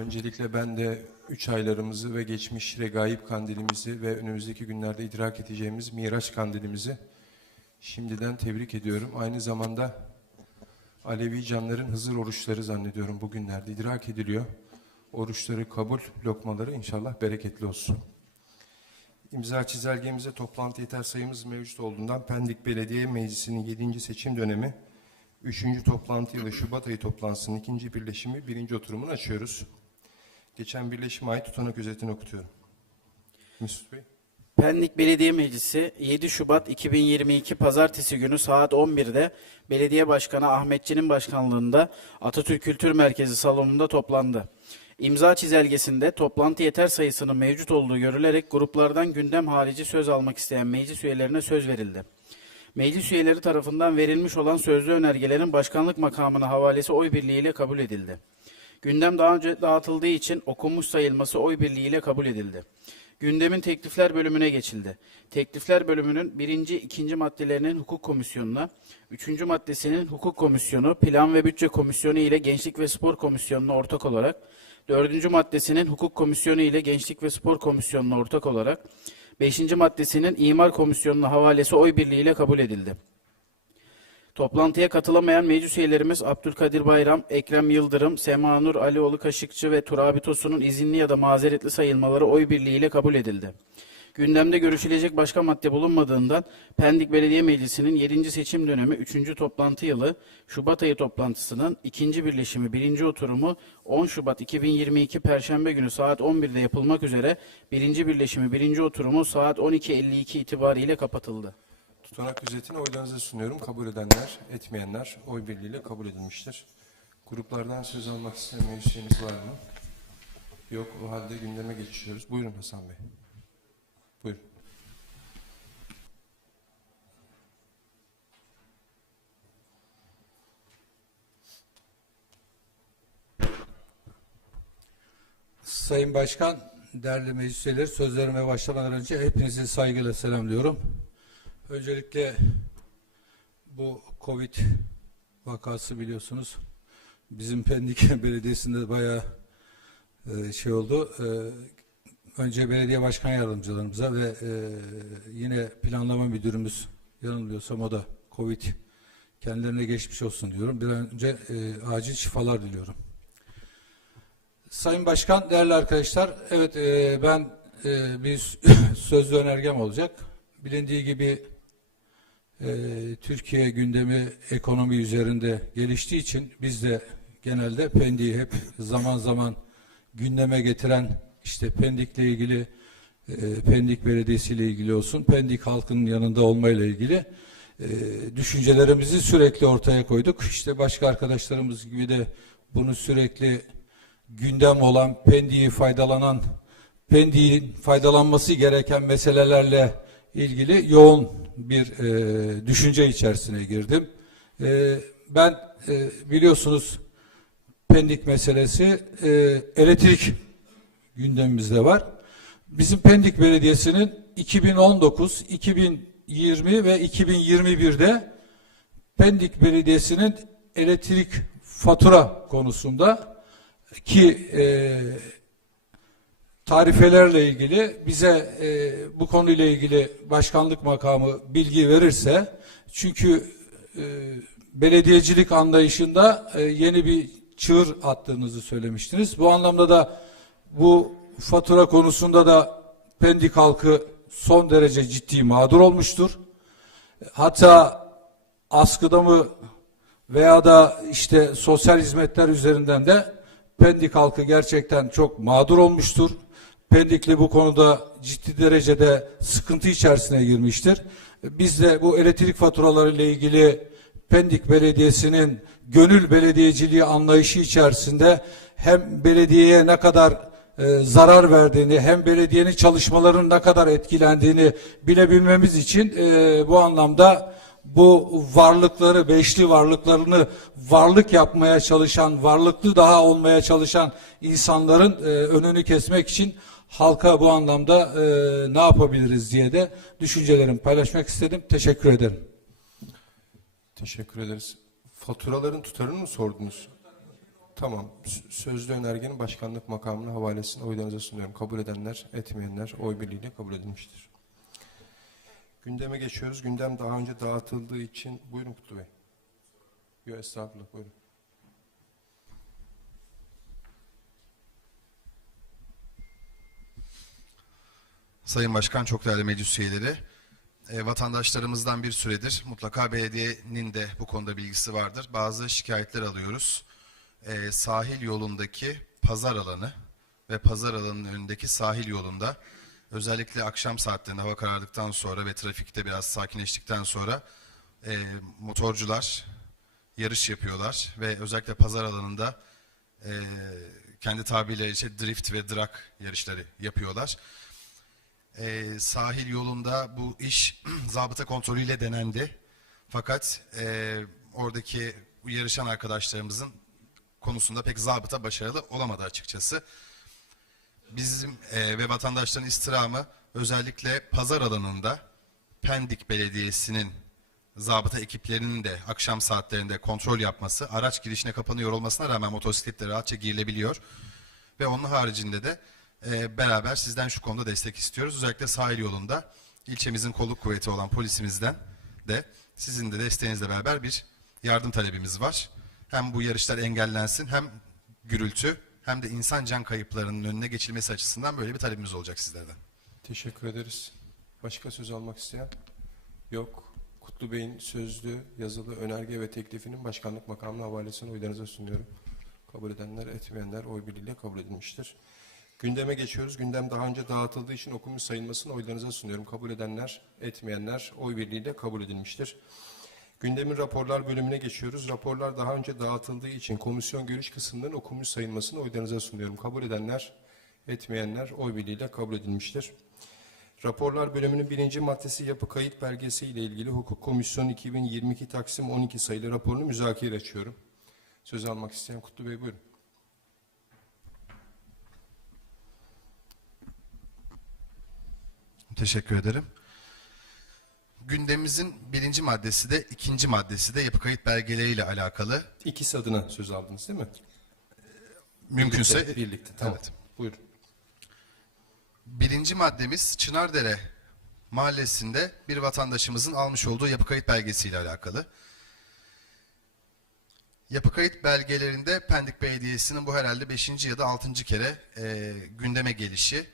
Öncelikle ben de üç aylarımızı ve geçmiş regaib kandilimizi ve önümüzdeki günlerde idrak edeceğimiz Miraç kandilimizi şimdiden tebrik ediyorum. Aynı zamanda Alevi canların Hızır oruçları zannediyorum bugünlerde idrak ediliyor. Oruçları kabul, lokmaları inşallah bereketli olsun. İmza çizelgemize toplantı yeter sayımız mevcut olduğundan Pendik Belediye Meclisi'nin 7. seçim dönemi 3. toplantı yılı Şubat ayı toplantısının ikinci birleşimi birinci oturumunu açıyoruz. Geçen birleşime ait tutanak özetini okutuyorum. Mesut Bey. Pendik Belediye Meclisi 7 Şubat 2022 Pazartesi günü saat 11'de Belediye Başkanı Ahmetçi'nin başkanlığında Atatürk Kültür Merkezi salonunda toplandı. İmza çizelgesinde toplantı yeter sayısının mevcut olduğu görülerek gruplardan gündem harici söz almak isteyen meclis üyelerine söz verildi. Meclis üyeleri tarafından verilmiş olan sözlü önergelerin başkanlık makamına havalesi oy birliğiyle kabul edildi. Gündem daha önce dağıtıldığı için okunmuş sayılması oy birliğiyle kabul edildi. Gündemin teklifler bölümüne geçildi. Teklifler bölümünün birinci, ikinci maddelerinin hukuk komisyonuna, üçüncü maddesinin hukuk komisyonu, plan ve bütçe komisyonu ile gençlik ve spor komisyonuna ortak olarak, dördüncü maddesinin hukuk komisyonu ile gençlik ve spor komisyonuna ortak olarak, beşinci maddesinin imar komisyonuna havalesi oy birliğiyle kabul edildi. Toplantıya katılamayan meclis üyelerimiz Abdülkadir Bayram, Ekrem Yıldırım, Sema Nur Alioğlu Kaşıkçı ve Turabi Tosun'un izinli ya da mazeretli sayılmaları oy birliğiyle kabul edildi. Gündemde görüşülecek başka madde bulunmadığından Pendik Belediye Meclisi'nin 7. seçim dönemi 3. toplantı yılı Şubat ayı toplantısının 2. birleşimi 1. oturumu 10 Şubat 2022 Perşembe günü saat 11'de yapılmak üzere 1. birleşimi 1. oturumu saat 12.52 itibariyle kapatıldı. Tutanak özetini oylarınıza sunuyorum. Kabul edenler, etmeyenler oy birliğiyle kabul edilmiştir. Gruplardan söz almak isteyen meclisimiz var mı? Yok. O halde gündeme geçiyoruz. Buyurun Hasan Bey. Buyurun. Sayın Başkan, değerli meclis üyeleri, sözlerime başlamadan önce hepinizi saygıyla selamlıyorum. Öncelikle bu Covid vakası biliyorsunuz bizim Pendik Belediyesi'nde bayağı e, şey oldu. E, önce belediye başkan yardımcılarımıza ve e, yine planlama müdürümüz yanılmıyorsam o da Covid kendilerine geçmiş olsun diyorum. Bir önce acil şifalar diliyorum. Sayın Başkan, değerli arkadaşlar, evet ben bir sözlü önergem olacak. Bilindiği gibi e, Türkiye gündemi ekonomi üzerinde geliştiği için biz de genelde Pendik'i hep zaman zaman gündeme getiren işte Pendik'le ilgili e, Pendik Belediyesi ile ilgili olsun, Pendik halkının yanında olmayla ilgili e, düşüncelerimizi sürekli ortaya koyduk. İşte başka arkadaşlarımız gibi de bunu sürekli gündem olan, Pendik'i faydalanan, Pendik'in faydalanması gereken meselelerle ilgili yoğun bir e, düşünce içerisine girdim. E, ben e, biliyorsunuz Pendik meselesi e, elektrik gündemimizde var. Bizim Pendik Belediyesi'nin 2019, 2020 ve 2021'de Pendik Belediyesi'nin elektrik fatura konusunda ki e, tarifelerle ilgili bize e, bu konuyla ilgili başkanlık makamı bilgi verirse çünkü e, belediyecilik anlayışında e, yeni bir çığır attığınızı söylemiştiniz. Bu anlamda da bu fatura konusunda da Pendik halkı son derece ciddi mağdur olmuştur. Hatta askıda mı veya da işte sosyal hizmetler üzerinden de Pendik halkı gerçekten çok mağdur olmuştur. Pendikli bu konuda ciddi derecede sıkıntı içerisine girmiştir. Biz de bu elektrik faturaları ile ilgili Pendik Belediyesi'nin gönül belediyeciliği anlayışı içerisinde hem belediyeye ne kadar e, zarar verdiğini hem belediyenin çalışmalarının ne kadar etkilendiğini bilebilmemiz için e, bu anlamda bu varlıkları, beşli varlıklarını varlık yapmaya çalışan, varlıklı daha olmaya çalışan insanların e, önünü kesmek için halka bu anlamda e, ne yapabiliriz diye de düşüncelerimi paylaşmak istedim. Teşekkür ederim. Teşekkür ederiz. Faturaların tutarını mı sordunuz? Tamam. Sözlü önergenin başkanlık makamına havalesini oylarınıza sunuyorum. Kabul edenler, etmeyenler oy birliğiyle kabul edilmiştir. Gündeme geçiyoruz. Gündem daha önce dağıtıldığı için... Buyurun Kutlu Bey. Yok estağfurullah buyurun. Sayın Başkan, çok değerli meclis üyeleri, e, vatandaşlarımızdan bir süredir mutlaka belediyenin de bu konuda bilgisi vardır. Bazı şikayetler alıyoruz. E, sahil yolundaki pazar alanı ve pazar alanının önündeki sahil yolunda özellikle akşam saatlerinde hava karardıktan sonra ve trafikte biraz sakinleştikten sonra e, motorcular yarış yapıyorlar ve özellikle pazar alanında e, kendi tabirleriyle işte drift ve drag yarışları yapıyorlar. Ee, sahil yolunda bu iş zabıta kontrolüyle denendi. Fakat e, oradaki yarışan arkadaşlarımızın konusunda pek zabıta başarılı olamadı açıkçası. Bizim e, ve vatandaşların istirhamı özellikle pazar alanında Pendik Belediyesi'nin zabıta ekiplerinin de akşam saatlerinde kontrol yapması, araç girişine kapanıyor olmasına rağmen motosikletle rahatça girilebiliyor. Ve onun haricinde de e, beraber sizden şu konuda destek istiyoruz. Özellikle sahil yolunda ilçemizin kolluk kuvveti olan polisimizden de sizin de desteğinizle beraber bir yardım talebimiz var. Hem bu yarışlar engellensin hem gürültü hem de insan can kayıplarının önüne geçilmesi açısından böyle bir talebimiz olacak sizlerden. Teşekkür ederiz. Başka söz almak isteyen? Yok. Kutlu Bey'in sözlü, yazılı önerge ve teklifinin başkanlık makamına havalesini oylarınıza sunuyorum. Kabul edenler, etmeyenler oy birliğiyle kabul edilmiştir. Gündeme geçiyoruz. Gündem daha önce dağıtıldığı için okunmuş sayılmasını oylarınıza sunuyorum. Kabul edenler, etmeyenler oy birliğiyle kabul edilmiştir. Gündemin raporlar bölümüne geçiyoruz. Raporlar daha önce dağıtıldığı için komisyon görüş kısmının okunmuş sayılmasını oylarınıza sunuyorum. Kabul edenler, etmeyenler oy birliğiyle kabul edilmiştir. Raporlar bölümünün birinci maddesi yapı kayıt belgesi ile ilgili Hukuk Komisyonu 2022 Taksim 12 sayılı raporunu müzakere açıyorum. Söz almak isteyen Kutlu Bey buyurun. Teşekkür ederim. Gündemimizin birinci maddesi de ikinci maddesi de yapı kayıt belgeleriyle alakalı. İkisi adına söz aldınız değil mi? Mümkünse Birlikte. birlikte. Tamam. Evet. Buyurun. Birinci maddemiz Çınardere mahallesinde bir vatandaşımızın almış olduğu yapı kayıt belgesiyle alakalı. Yapı kayıt belgelerinde Pendik Belediyesi'nin bu herhalde 5. ya da 6. kere e, gündeme gelişi.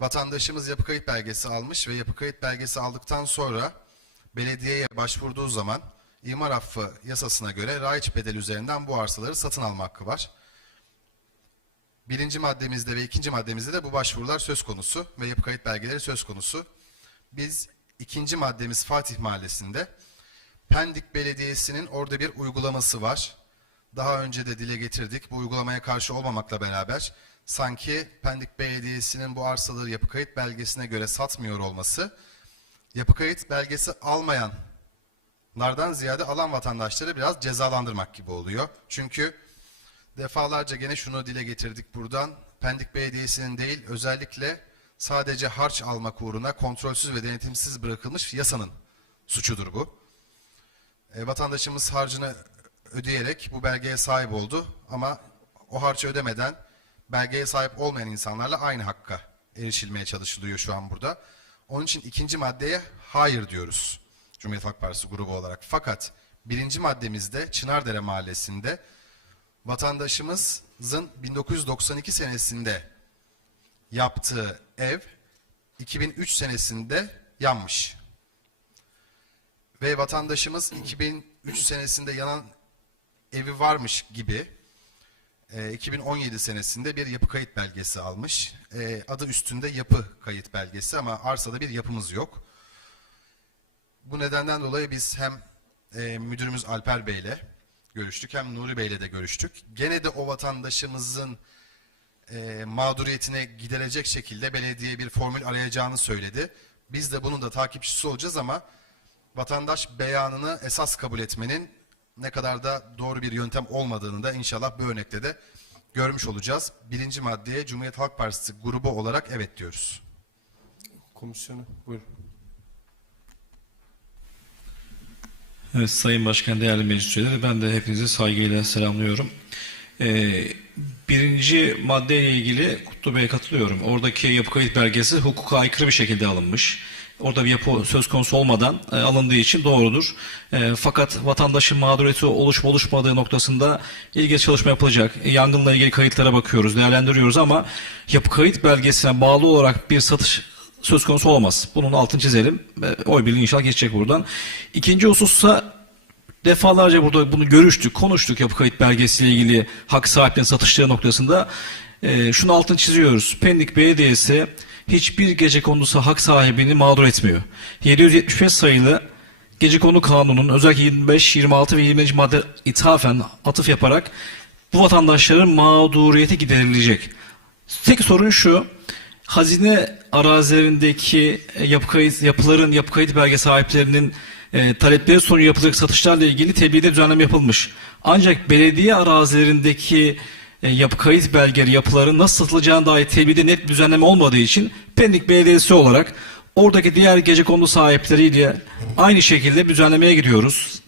Vatandaşımız yapı kayıt belgesi almış ve yapı kayıt belgesi aldıktan sonra belediyeye başvurduğu zaman imar affı yasasına göre raiç bedel üzerinden bu arsaları satın alma hakkı var. Birinci maddemizde ve ikinci maddemizde de bu başvurular söz konusu ve yapı kayıt belgeleri söz konusu. Biz ikinci maddemiz Fatih Mahallesi'nde Pendik Belediyesi'nin orada bir uygulaması var. Daha önce de dile getirdik. Bu uygulamaya karşı olmamakla beraber sanki Pendik Belediyesi'nin bu arsaları yapı kayıt belgesine göre satmıyor olması yapı kayıt belgesi almayanlardan ziyade alan vatandaşları biraz cezalandırmak gibi oluyor. Çünkü Defalarca gene şunu dile getirdik buradan. Pendik Belediyesi'nin değil özellikle sadece harç almak uğruna kontrolsüz ve denetimsiz bırakılmış yasanın suçudur bu. E, vatandaşımız harcını ödeyerek bu belgeye sahip oldu ama o harcı ödemeden belgeye sahip olmayan insanlarla aynı hakka erişilmeye çalışılıyor şu an burada. Onun için ikinci maddeye hayır diyoruz Cumhuriyet Halk Partisi grubu olarak. Fakat birinci maddemizde Çınardere Mahallesi'nde vatandaşımızın 1992 senesinde yaptığı ev 2003 senesinde yanmış. Ve vatandaşımız 2003 senesinde yanan evi varmış gibi e, 2017 senesinde bir yapı kayıt belgesi almış. E, adı üstünde yapı kayıt belgesi ama arsada bir yapımız yok. Bu nedenden dolayı biz hem e, müdürümüz Alper Bey'le görüştük hem Nuri Bey'le de görüştük. Gene de o vatandaşımızın e, mağduriyetine giderecek şekilde belediye bir formül arayacağını söyledi. Biz de bunun da takipçisi olacağız ama vatandaş beyanını esas kabul etmenin ne kadar da doğru bir yöntem olmadığını da inşallah bu örnekte de görmüş olacağız. Birinci maddeye Cumhuriyet Halk Partisi grubu olarak evet diyoruz. Komisyonu buyurun. Evet Sayın Başkan, değerli meclis üyeleri ben de hepinizi saygıyla selamlıyorum. Ee, birinci maddeyle ilgili Kutlu Bey'e katılıyorum. Oradaki yapı kayıt belgesi hukuka aykırı bir şekilde alınmış. Orada bir yapı söz konusu olmadan e, alındığı için doğrudur. E, fakat vatandaşın mağduriyeti oluş oluşmadığı noktasında ilgili çalışma yapılacak. E, yangınla ilgili kayıtlara bakıyoruz, değerlendiriyoruz ama yapı kayıt belgesine bağlı olarak bir satış söz konusu olamaz. Bunun altını çizelim. E, oy birliği inşallah geçecek buradan. İkinci husussa defalarca burada bunu görüştük, konuştuk yapı kayıt belgesiyle ilgili hak sahiplerinin satışları noktasında. Ee, şunu altını çiziyoruz. Pendik Belediyesi hiçbir gece konusu hak sahibini mağdur etmiyor. 775 sayılı Gece Konu Kanunu'nun özellikle 25, 26 ve 20. madde ithafen atıf yaparak bu vatandaşların mağduriyeti giderilecek. Tek sorun şu, hazine arazilerindeki e, yapı kayıt, yapıların yapı kayıt belge sahiplerinin e, talepleri sonucu yapılacak satışlarla ilgili tebliğde düzenleme yapılmış. Ancak belediye arazilerindeki yapı kayıt belgeli yapıların nasıl satılacağına dair tebliğde net bir düzenleme olmadığı için Pendik Belediyesi olarak oradaki diğer gece kondu sahipleriyle aynı şekilde düzenlemeye gidiyoruz.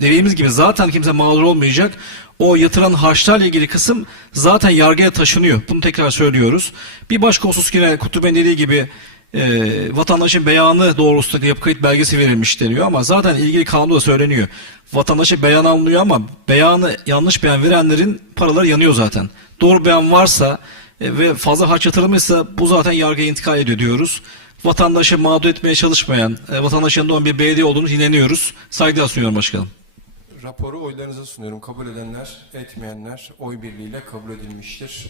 Dediğimiz gibi zaten kimse mağdur olmayacak. O yatıran harçlarla ilgili kısım zaten yargıya taşınıyor. Bunu tekrar söylüyoruz. Bir başka husus yine Kutup Bey'in dediği gibi e, vatandaşın beyanı doğrultusunda yapı kayıt belgesi verilmiş deniyor ama zaten ilgili kanunda da söyleniyor. Vatandaşı beyan alınıyor ama beyanı yanlış beyan verenlerin paraları yanıyor zaten. Doğru beyan varsa e, ve fazla harç yatırılmışsa bu zaten yargıya intikal ediyor diyoruz. Vatandaşı mağdur etmeye çalışmayan, e, vatandaşın olan bir belediye olduğunu dinleniyoruz. Saygılar sunuyorum başkanım. Raporu oylarınıza sunuyorum. Kabul edenler, etmeyenler oy birliğiyle kabul edilmiştir.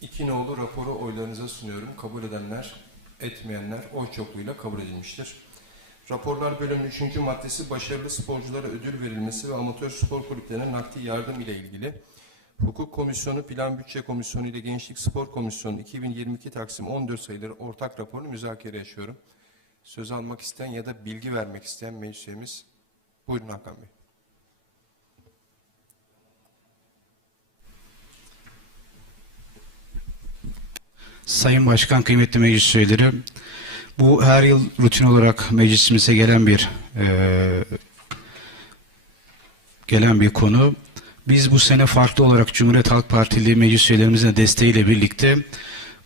İki nolu raporu oylarınıza sunuyorum. Kabul edenler, etmeyenler oy çokluğuyla kabul edilmiştir. Raporlar bölümünün 3. maddesi başarılı sporculara ödül verilmesi ve amatör spor kulüplerine nakdi yardım ile ilgili. Hukuk Komisyonu, Plan Bütçe Komisyonu ile Gençlik Spor Komisyonu 2022 Taksim 14 sayıları ortak raporunu müzakere açıyorum. Söz almak isteyen ya da bilgi vermek isteyen meclis üyemiz. Buyurun Hakan Bey. Sayın Başkan, kıymetli meclis üyeleri, bu her yıl rutin olarak meclisimize gelen bir eee, gelen bir konu. Biz bu sene farklı olarak Cumhuriyet Halk Partili meclis üyelerimizin de desteğiyle birlikte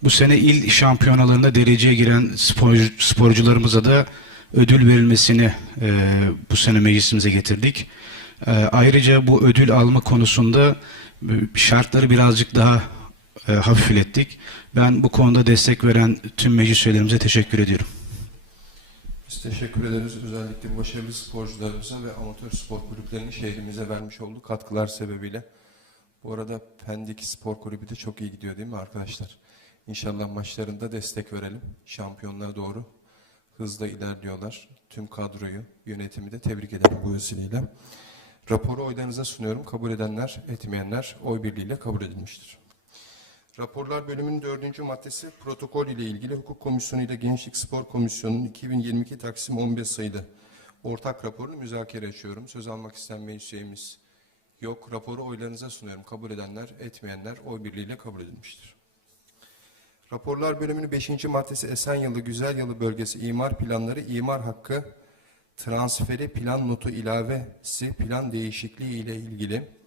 bu sene il şampiyonalarında dereceye giren sporcu, sporcularımıza da ödül verilmesini eee, bu sene meclisimize getirdik. Eee, ayrıca bu ödül alma konusunda e, şartları birazcık daha e, hafiflettik. Ben bu konuda destek veren tüm meclis üyelerimize teşekkür ediyorum. Biz teşekkür ederiz. Özellikle başarılı sporcularımıza ve amatör spor kulüplerinin şehrimize vermiş olduğu katkılar sebebiyle. Bu arada Pendik Spor Kulübü de çok iyi gidiyor değil mi arkadaşlar? İnşallah maçlarında destek verelim. Şampiyonluğa doğru hızla ilerliyorlar. Tüm kadroyu, yönetimi de tebrik ederim bu vesileyle. Raporu oylarınıza sunuyorum. Kabul edenler, etmeyenler oy birliğiyle kabul edilmiştir. Raporlar bölümünün dördüncü maddesi protokol ile ilgili Hukuk Komisyonu ile Gençlik Spor Komisyonu'nun 2022 Taksim 15 sayılı ortak raporunu müzakere açıyorum. Söz almak isteyen meclis üyemiz yok. Raporu oylarınıza sunuyorum. Kabul edenler, etmeyenler oy birliğiyle kabul edilmiştir. Raporlar bölümünün 5. maddesi Esenyalı Güzelyalı bölgesi imar planları, imar hakkı, transferi, plan notu ilavesi, plan değişikliği ile ilgili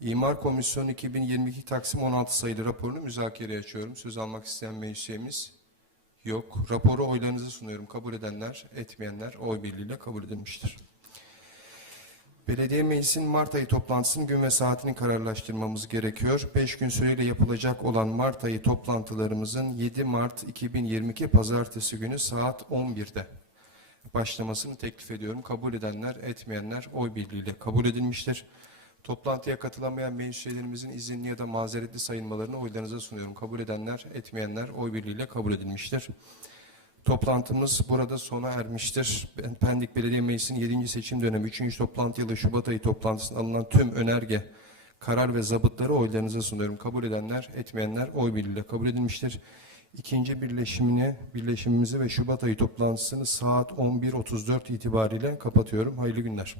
İmar Komisyonu 2022 Taksim 16 sayılı raporunu müzakereye açıyorum. Söz almak isteyen meclis yok. Raporu oylarınıza sunuyorum. Kabul edenler, etmeyenler oy birliğiyle kabul edilmiştir. Belediye Meclisi'nin Mart ayı toplantısının gün ve saatini kararlaştırmamız gerekiyor. 5 gün süreyle yapılacak olan Mart ayı toplantılarımızın 7 Mart 2022 Pazartesi günü saat 11'de başlamasını teklif ediyorum. Kabul edenler, etmeyenler oy birliğiyle kabul edilmiştir. Toplantıya katılamayan meclis izinli ya da mazeretli sayılmalarını oylarınıza sunuyorum. Kabul edenler, etmeyenler oy birliğiyle kabul edilmiştir. Toplantımız burada sona ermiştir. Pendik Belediye Meclisi'nin 7. seçim dönemi 3. toplantı yılı Şubat ayı toplantısında alınan tüm önerge, karar ve zabıtları oylarınıza sunuyorum. Kabul edenler, etmeyenler oy birliğiyle kabul edilmiştir. İkinci birleşimini, birleşimimizi ve Şubat ayı toplantısını saat 11.34 itibariyle kapatıyorum. Hayırlı günler.